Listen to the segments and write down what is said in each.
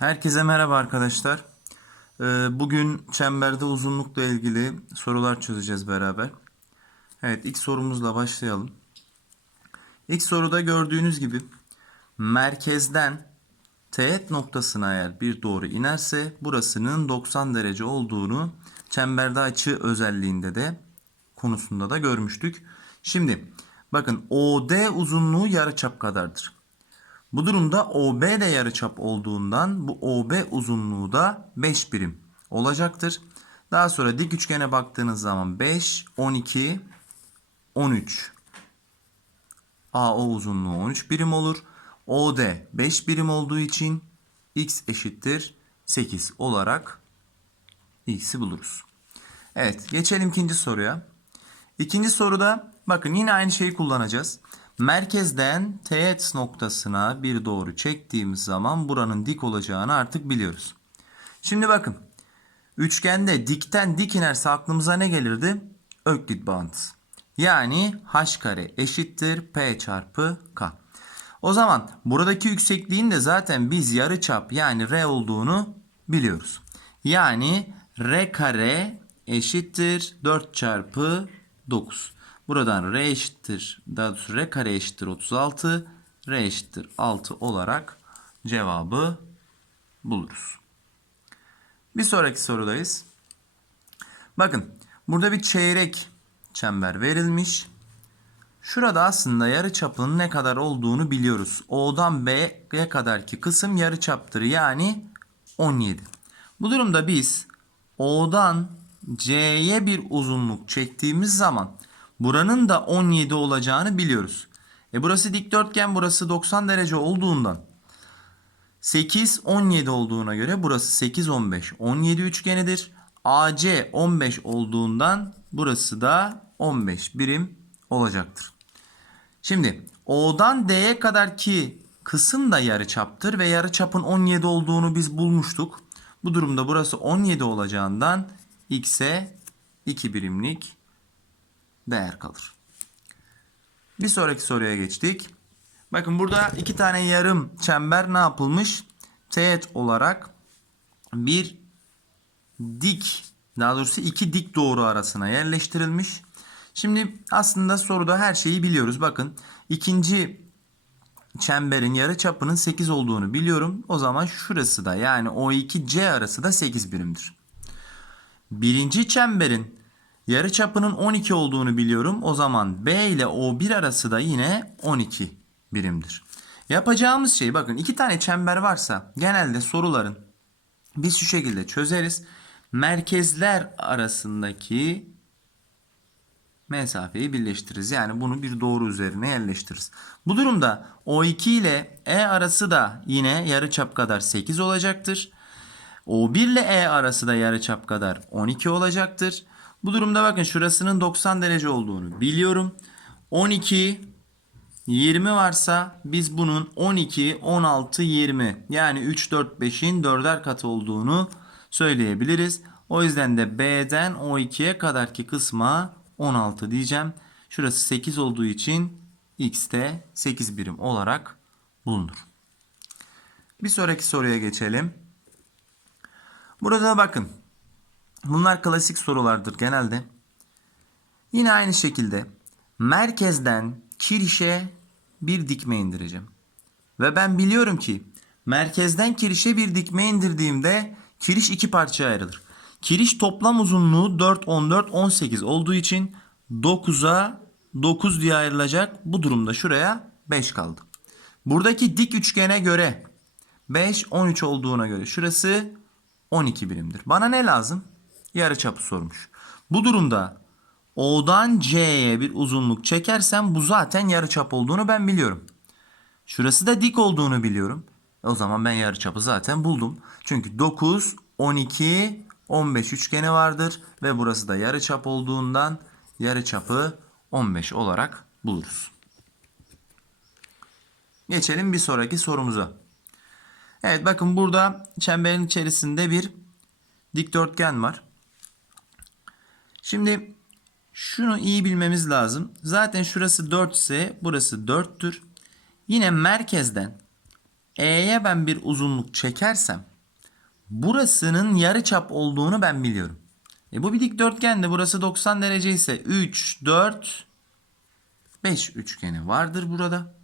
Herkese merhaba arkadaşlar. Ee, Bugün çemberde uzunlukla ilgili sorular çözeceğiz beraber. Evet ilk sorumuzla başlayalım. İlk soruda gördüğünüz gibi merkezden teğet noktasına eğer bir doğru inerse burasının 90 derece olduğunu çemberde açı özelliğinde de konusunda da görmüştük. Şimdi bakın OD uzunluğu yarıçap kadardır. Bu durumda OB de yarıçap olduğundan bu OB uzunluğu da 5 birim olacaktır. Daha sonra dik üçgene baktığınız zaman 5, 12, 13. AO uzunluğu 13 birim olur. OD 5 birim olduğu için x eşittir 8 olarak x'i buluruz. Evet geçelim ikinci soruya. İkinci soruda bakın yine aynı şeyi kullanacağız. Merkezden teğet noktasına bir doğru çektiğimiz zaman buranın dik olacağını artık biliyoruz. Şimdi bakın. Üçgende dikten dik inerse aklımıza ne gelirdi? Öklit bağıntısı. Yani h kare eşittir p çarpı k. O zaman buradaki yüksekliğin de zaten biz yarıçap yani r olduğunu biliyoruz. Yani r kare eşittir 4 çarpı 9. Buradan r eşittir, daha doğrusu r kare eşittir 36, r eşittir 6 olarak cevabı buluruz. Bir sonraki sorudayız. Bakın burada bir çeyrek çember verilmiş. Şurada aslında yarı çapının ne kadar olduğunu biliyoruz. O'dan B'ye kadarki kısım yarı çaptır. Yani 17. Bu durumda biz O'dan C'ye bir uzunluk çektiğimiz zaman buranın da 17 olacağını biliyoruz. E burası dikdörtgen burası 90 derece olduğundan 8 17 olduğuna göre burası 8 15 17 üçgenidir. AC 15 olduğundan burası da 15 birim olacaktır. Şimdi O'dan D'ye kadar ki kısım da yarıçaptır ve yarıçapın 17 olduğunu biz bulmuştuk. Bu durumda burası 17 olacağından x'e 2 birimlik değer kalır. Bir sonraki soruya geçtik. Bakın burada iki tane yarım çember ne yapılmış? Teğet olarak bir dik daha doğrusu iki dik doğru arasına yerleştirilmiş. Şimdi aslında soruda her şeyi biliyoruz. Bakın ikinci çemberin yarı çapının 8 olduğunu biliyorum. O zaman şurası da yani O2C arası da 8 birimdir. Birinci çemberin yarı çapının 12 olduğunu biliyorum. O zaman B ile O1 arası da yine 12 birimdir. Yapacağımız şey bakın iki tane çember varsa genelde soruların biz şu şekilde çözeriz. Merkezler arasındaki mesafeyi birleştiririz. Yani bunu bir doğru üzerine yerleştiririz. Bu durumda O2 ile E arası da yine yarıçap kadar 8 olacaktır. O1 ile E arası da yarıçap kadar 12 olacaktır. Bu durumda bakın şurasının 90 derece olduğunu biliyorum. 12 20 varsa biz bunun 12, 16, 20 yani 3, 4, 5'in 4'er katı olduğunu söyleyebiliriz. O yüzden de B'den O2'ye kadarki kısma 16 diyeceğim. Şurası 8 olduğu için X de 8 birim olarak bulunur. Bir sonraki soruya geçelim. Burada bakın. Bunlar klasik sorulardır genelde. Yine aynı şekilde merkezden kirişe bir dikme indireceğim. Ve ben biliyorum ki merkezden kirişe bir dikme indirdiğimde kiriş iki parçaya ayrılır. Kiriş toplam uzunluğu 4, 14, 18 olduğu için 9'a 9 diye ayrılacak. Bu durumda şuraya 5 kaldı. Buradaki dik üçgene göre 5, 13 olduğuna göre şurası 12 birimdir. Bana ne lazım? Yarıçapı sormuş. Bu durumda O'dan C'ye bir uzunluk çekersem bu zaten yarıçap olduğunu ben biliyorum. Şurası da dik olduğunu biliyorum. O zaman ben yarıçapı zaten buldum. Çünkü 9, 12, 15 üçgeni vardır ve burası da yarıçap olduğundan yarıçapı 15 olarak buluruz. Geçelim bir sonraki sorumuza. Evet bakın burada çemberin içerisinde bir dikdörtgen var. Şimdi şunu iyi bilmemiz lazım. Zaten şurası 4 ise burası 4'tür. Yine merkezden E'ye ben bir uzunluk çekersem burasının yarıçap olduğunu ben biliyorum. E bu bir dikdörtgen de burası 90 derece ise 3, 4, 5 üçgeni vardır burada.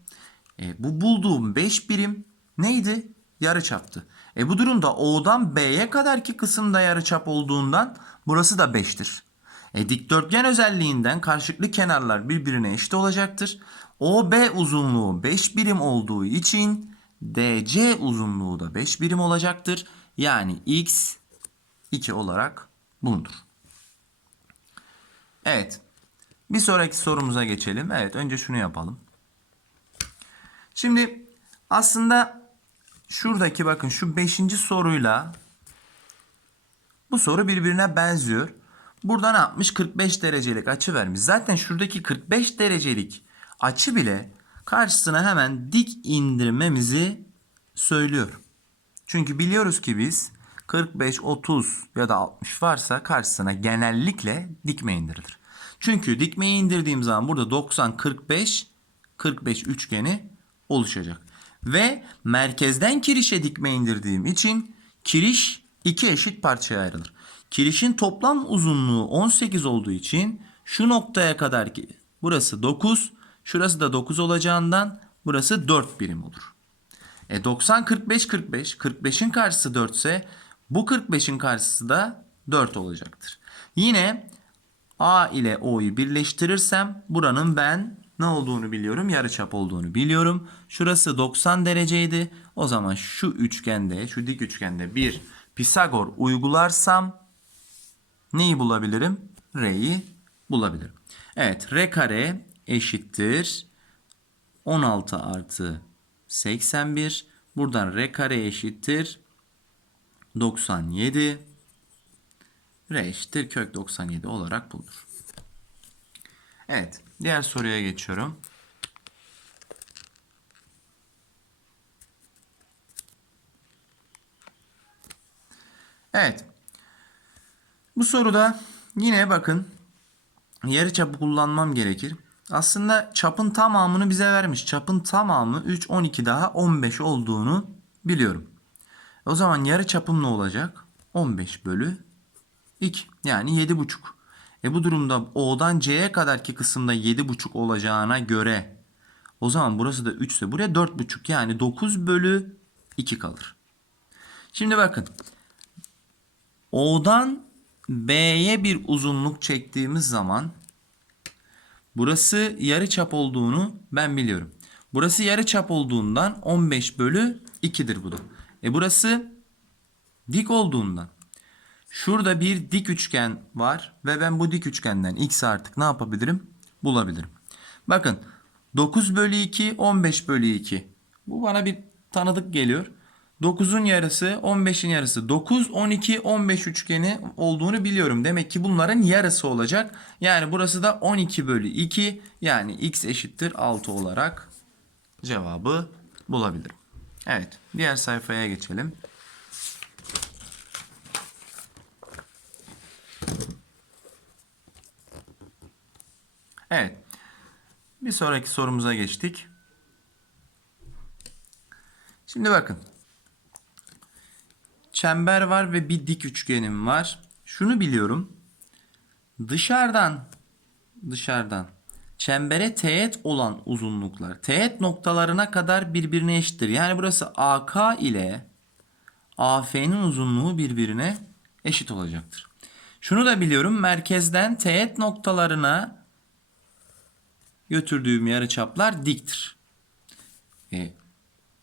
E, bu bulduğum 5 birim neydi? Yarıçaptı. E bu durumda O'dan B'ye kadarki kısımda yarıçap olduğundan burası da 5'tir. E dikdörtgen özelliğinden karşılıklı kenarlar birbirine eşit olacaktır. OB uzunluğu 5 birim olduğu için DC uzunluğu da 5 birim olacaktır. Yani X 2 olarak bulunur. Evet. Bir sonraki sorumuza geçelim. Evet önce şunu yapalım. Şimdi aslında şuradaki bakın şu 5. soruyla bu soru birbirine benziyor. Burada ne yapmış? 45 derecelik açı vermiş. Zaten şuradaki 45 derecelik açı bile karşısına hemen dik indirmemizi söylüyor. Çünkü biliyoruz ki biz 45, 30 ya da 60 varsa karşısına genellikle dikme indirilir. Çünkü dikmeyi indirdiğim zaman burada 90, 45, 45 üçgeni oluşacak. Ve merkezden kirişe dikme indirdiğim için kiriş iki eşit parçaya ayrılır. Kirişin toplam uzunluğu 18 olduğu için şu noktaya kadar ki burası 9, şurası da 9 olacağından burası 4 birim olur. E 90 45 45 45'in karşısı 4 ise bu 45'in karşısı da 4 olacaktır. Yine A ile O'yu birleştirirsem buranın ben ne olduğunu biliyorum. Yarıçap olduğunu biliyorum. Şurası 90 dereceydi. O zaman şu üçgende, şu dik üçgende bir Pisagor uygularsam neyi bulabilirim? R'yi bulabilirim. Evet, R kare eşittir 16 artı 81. Buradan R kare eşittir 97. R eşittir kök 97 olarak bulunur. Evet. Diğer soruya geçiyorum. Evet. Bu soruda yine bakın yarı çapı kullanmam gerekir. Aslında çapın tamamını bize vermiş. Çapın tamamı 3, 12 daha 15 olduğunu biliyorum. O zaman yarı çapım ne olacak? 15 bölü 2. Yani 7,5. E bu durumda O'dan C'ye kadarki kısımda 7,5 olacağına göre o zaman burası da 3 ise buraya 4,5 yani 9 bölü 2 kalır. Şimdi bakın. O'dan B'ye bir uzunluk çektiğimiz zaman burası yarı çap olduğunu ben biliyorum. Burası yarı çap olduğundan 15 bölü 2'dir bu da. E burası dik olduğundan Şurada bir dik üçgen var ve ben bu dik üçgenden x artık ne yapabilirim? Bulabilirim. Bakın 9 bölü 2 15 bölü 2. Bu bana bir tanıdık geliyor. 9'un yarısı 15'in yarısı 9 12 15 üçgeni olduğunu biliyorum. Demek ki bunların yarısı olacak. Yani burası da 12 bölü 2 yani x eşittir 6 olarak cevabı bulabilirim. Evet diğer sayfaya geçelim. Evet. Bir sonraki sorumuza geçtik. Şimdi bakın. Çember var ve bir dik üçgenim var. Şunu biliyorum. Dışarıdan dışarıdan çembere teğet olan uzunluklar teğet noktalarına kadar birbirine eşittir. Yani burası AK ile AF'nin uzunluğu birbirine eşit olacaktır. Şunu da biliyorum. Merkezden teğet noktalarına götürdüğüm yarıçaplar diktir. E,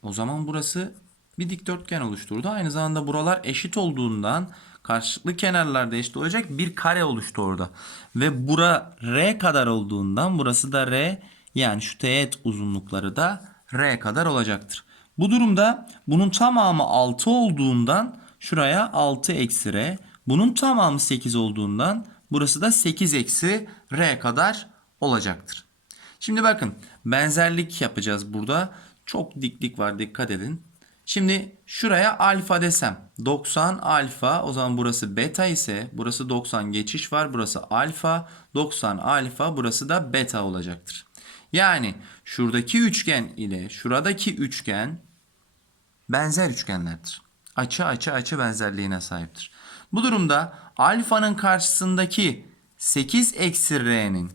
o zaman burası bir dikdörtgen oluşturdu. Aynı zamanda buralar eşit olduğundan karşılıklı kenarlarda eşit olacak bir kare oluştu orada. Ve bura R kadar olduğundan burası da R yani şu teğet uzunlukları da R kadar olacaktır. Bu durumda bunun tamamı 6 olduğundan şuraya 6 eksi R. Bunun tamamı 8 olduğundan burası da 8 eksi R kadar olacaktır. Şimdi bakın benzerlik yapacağız burada. Çok diklik var dikkat edin. Şimdi şuraya alfa desem 90 alfa o zaman burası beta ise burası 90 geçiş var burası alfa 90 alfa burası da beta olacaktır. Yani şuradaki üçgen ile şuradaki üçgen benzer üçgenlerdir. Açı açı açı benzerliğine sahiptir. Bu durumda alfanın karşısındaki 8 eksi r'nin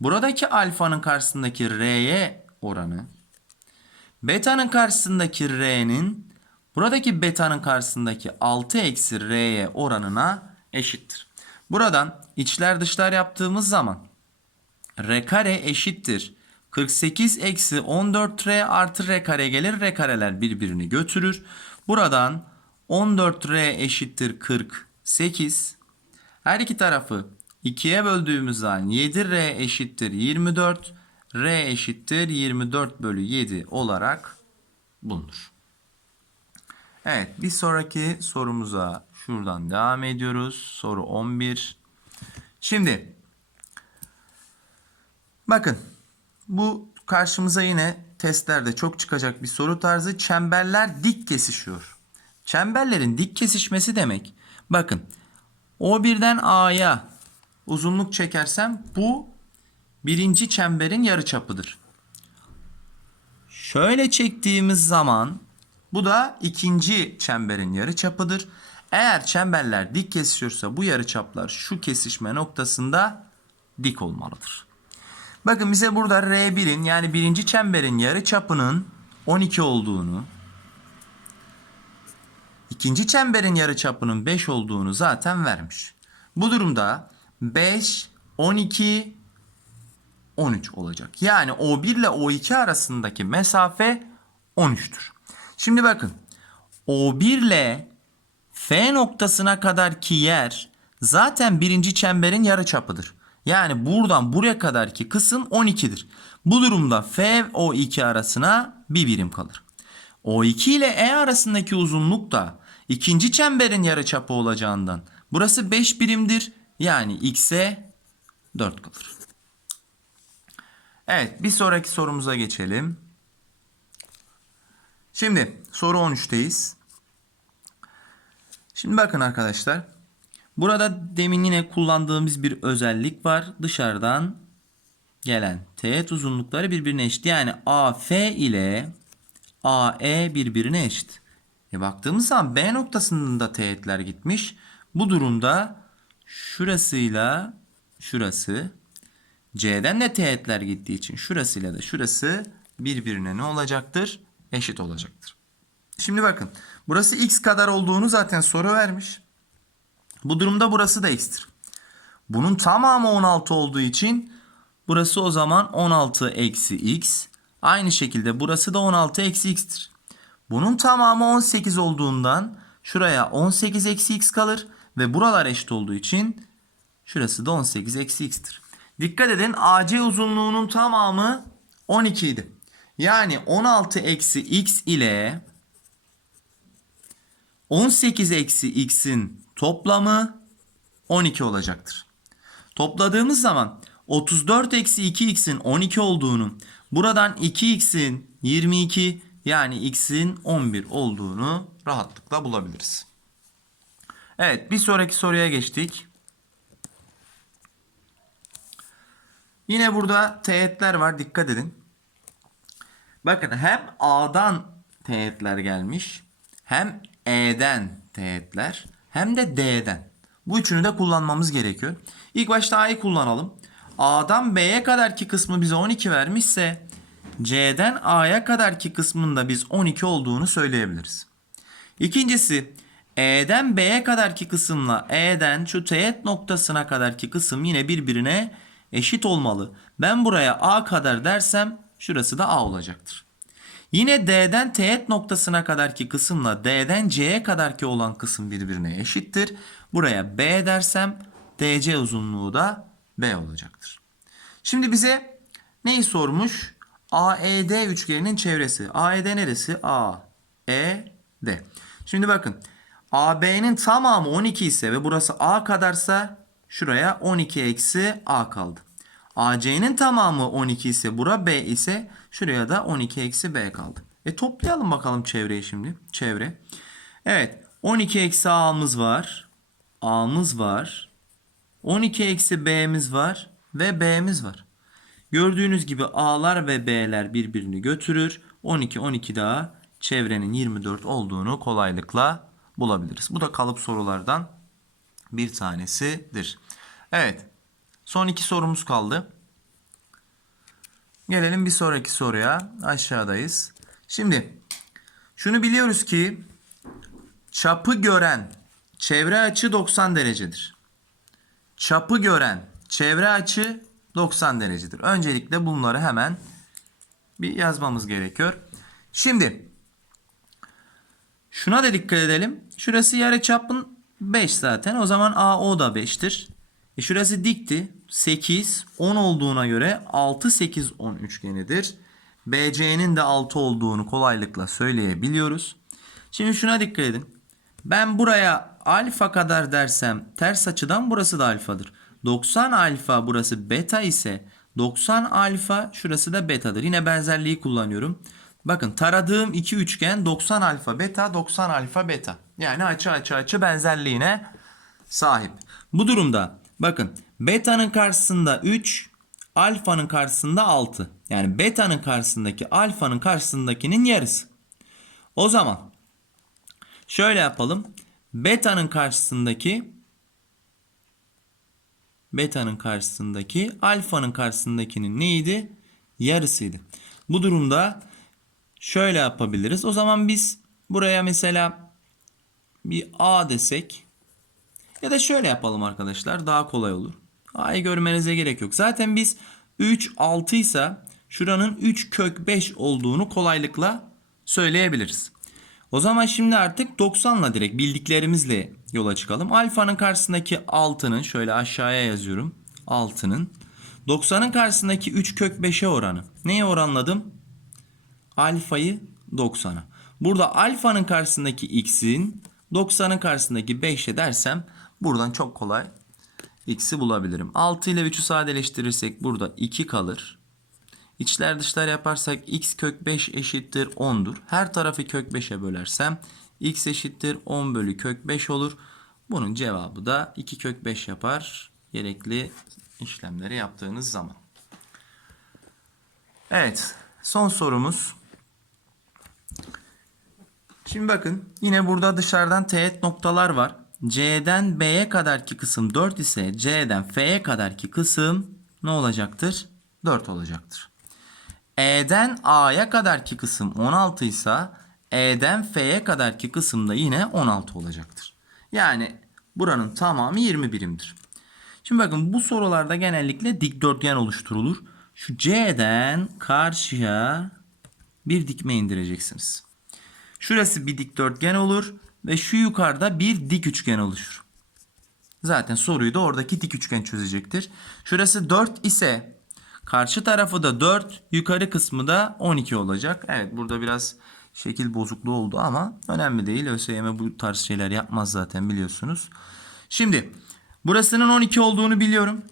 buradaki alfanın karşısındaki r'ye oranı beta'nın karşısındaki r'nin buradaki beta'nın karşısındaki 6 eksi r'ye oranına eşittir. Buradan içler dışlar yaptığımız zaman r kare eşittir. 48 eksi 14r artı r kare gelir. R kareler birbirini götürür. Buradan 14r eşittir 48. Her iki tarafı 2'ye böldüğümüz zaman 7r eşittir 24. r eşittir 24 bölü 7 olarak bulunur. Evet bir sonraki sorumuza şuradan devam ediyoruz. Soru 11. Şimdi bakın bu karşımıza yine testlerde çok çıkacak bir soru tarzı. Çemberler dik kesişiyor. Çemberlerin dik kesişmesi demek. Bakın O1'den A'ya uzunluk çekersem bu birinci çemberin yarıçapıdır. Şöyle çektiğimiz zaman bu da ikinci çemberin yarıçapıdır. Eğer çemberler dik kesişiyorsa bu yarıçaplar şu kesişme noktasında dik olmalıdır. Bakın bize burada R1'in yani birinci çemberin yarıçapının 12 olduğunu, ikinci çemberin yarıçapının 5 olduğunu zaten vermiş. Bu durumda 5, 12, 13 olacak. Yani O1 ile O2 arasındaki mesafe 13'tür. Şimdi bakın O1 ile F noktasına kadar ki yer zaten birinci çemberin yarıçapıdır. Yani buradan buraya kadarki kısım 12'dir. Bu durumda F O2 arasına bir birim kalır. O2 ile E arasındaki uzunluk da ikinci çemberin yarıçapı olacağından burası 5 birimdir. Yani X'e 4 kalır. Evet bir sonraki sorumuza geçelim. Şimdi soru 13'teyiz. Şimdi bakın arkadaşlar. Burada demin yine kullandığımız bir özellik var. Dışarıdan gelen teğet uzunlukları birbirine eşit. Yani AF ile AE birbirine eşit. E baktığımız zaman B noktasında teğetler gitmiş. Bu durumda şurasıyla şurası C'den de teğetler gittiği için şurasıyla da şurası birbirine ne olacaktır? Eşit olacaktır. Şimdi bakın. Burası x kadar olduğunu zaten soru vermiş. Bu durumda burası da x'tir. Bunun tamamı 16 olduğu için burası o zaman 16 eksi x. Aynı şekilde burası da 16 eksi x'tir. Bunun tamamı 18 olduğundan şuraya 18 eksi x kalır. Ve buralar eşit olduğu için şurası da 18 eksi x'tir. Dikkat edin AC uzunluğunun tamamı 12 idi. Yani 16 eksi x ile 18 eksi x'in toplamı 12 olacaktır. Topladığımız zaman 34 eksi 2x'in 12 olduğunu buradan 2x'in 22 yani x'in 11 olduğunu rahatlıkla bulabiliriz. Evet bir sonraki soruya geçtik. Yine burada teğetler var dikkat edin. Bakın hem A'dan teğetler gelmiş hem E'den teğetler hem de D'den. Bu üçünü de kullanmamız gerekiyor. İlk başta A'yı kullanalım. A'dan B'ye kadarki kısmı bize 12 vermişse C'den A'ya kadarki kısmında biz 12 olduğunu söyleyebiliriz. İkincisi E'den B'ye kadarki kısımla E'den şu teğet noktasına kadarki kısım yine birbirine eşit olmalı. Ben buraya A kadar dersem şurası da A olacaktır. Yine D'den teğet noktasına kadarki kısımla D'den C'ye kadarki olan kısım birbirine eşittir. Buraya B dersem DC uzunluğu da B olacaktır. Şimdi bize neyi sormuş? AED üçgeninin çevresi. AED neresi? A, E, D. Şimdi bakın AB'nin tamamı 12 ise ve burası A kadarsa şuraya 12 eksi A kaldı. AC'nin tamamı 12 ise bura B ise şuraya da 12 eksi B kaldı. E toplayalım bakalım çevreyi şimdi. Çevre. Evet 12 eksi A'mız var. A'mız var. 12 eksi B'miz var. Ve B'miz var. Gördüğünüz gibi A'lar ve B'ler birbirini götürür. 12 12 daha çevrenin 24 olduğunu kolaylıkla bulabiliriz. Bu da kalıp sorulardan bir tanesidir. Evet. Son iki sorumuz kaldı. Gelelim bir sonraki soruya. Aşağıdayız. Şimdi şunu biliyoruz ki çapı gören çevre açı 90 derecedir. Çapı gören çevre açı 90 derecedir. Öncelikle bunları hemen bir yazmamız gerekiyor. Şimdi şuna da dikkat edelim. Şurası yarıçapın 5 zaten. O zaman AO da 5'tir. E şurası dikti. 8, 10 olduğuna göre 6, 8, 10 üçgenidir. BC'nin de 6 olduğunu kolaylıkla söyleyebiliyoruz. Şimdi şuna dikkat edin. Ben buraya alfa kadar dersem ters açıdan burası da alfadır. 90 alfa burası beta ise 90 alfa şurası da betadır. Yine benzerliği kullanıyorum. Bakın taradığım iki üçgen 90 alfa beta 90 alfa beta. Yani açı açı açı benzerliğine sahip. Bu durumda bakın beta'nın karşısında 3 alfanın karşısında 6. Yani beta'nın karşısındaki alfanın karşısındakinin yarısı. O zaman şöyle yapalım. Beta'nın karşısındaki beta'nın karşısındaki alfanın karşısındakinin neydi? Yarısıydı. Bu durumda şöyle yapabiliriz. O zaman biz buraya mesela bir A desek ya da şöyle yapalım arkadaşlar daha kolay olur. A'yı görmenize gerek yok. Zaten biz 3 6 ise şuranın 3 kök 5 olduğunu kolaylıkla söyleyebiliriz. O zaman şimdi artık 90'la direkt bildiklerimizle yola çıkalım. Alfanın karşısındaki 6'nın şöyle aşağıya yazıyorum. 6'nın 90'ın karşısındaki 3 kök 5'e oranı. Neye oranladım? Alfayı 90'a. Burada alfanın karşısındaki x'in 90'ın karşısındaki 5'e dersem buradan çok kolay x'i bulabilirim. 6 ile 3'ü sadeleştirirsek burada 2 kalır. İçler dışlar yaparsak x kök 5 eşittir 10'dur. Her tarafı kök 5'e bölersem x eşittir 10 bölü kök 5 olur. Bunun cevabı da 2 kök 5 yapar. Gerekli işlemleri yaptığınız zaman. Evet. Son sorumuz. Şimdi bakın yine burada dışarıdan teğet noktalar var. C'den B'ye kadarki kısım 4 ise C'den F'ye kadarki kısım ne olacaktır? 4 olacaktır. E'den A'ya kadarki kısım 16 ise E'den F'ye kadarki kısım da yine 16 olacaktır. Yani buranın tamamı 20 birimdir. Şimdi bakın bu sorularda genellikle dikdörtgen oluşturulur. Şu C'den karşıya bir dikme indireceksiniz. Şurası bir dikdörtgen olur ve şu yukarıda bir dik üçgen oluşur. Zaten soruyu da oradaki dik üçgen çözecektir. Şurası 4 ise karşı tarafı da 4, yukarı kısmı da 12 olacak. Evet burada biraz şekil bozukluğu oldu ama önemli değil. ÖSYM bu tarz şeyler yapmaz zaten biliyorsunuz. Şimdi burasının 12 olduğunu biliyorum.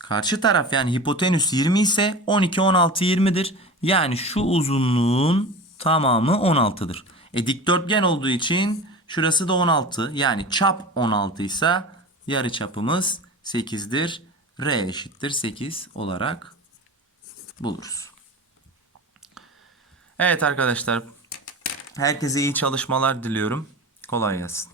Karşı taraf yani hipotenüs 20 ise 12, 16, 20'dir. Yani şu uzunluğun tamamı 16'dır. E dikdörtgen olduğu için şurası da 16. Yani çap 16 ise yarı çapımız 8'dir. R eşittir 8 olarak buluruz. Evet arkadaşlar. Herkese iyi çalışmalar diliyorum. Kolay gelsin.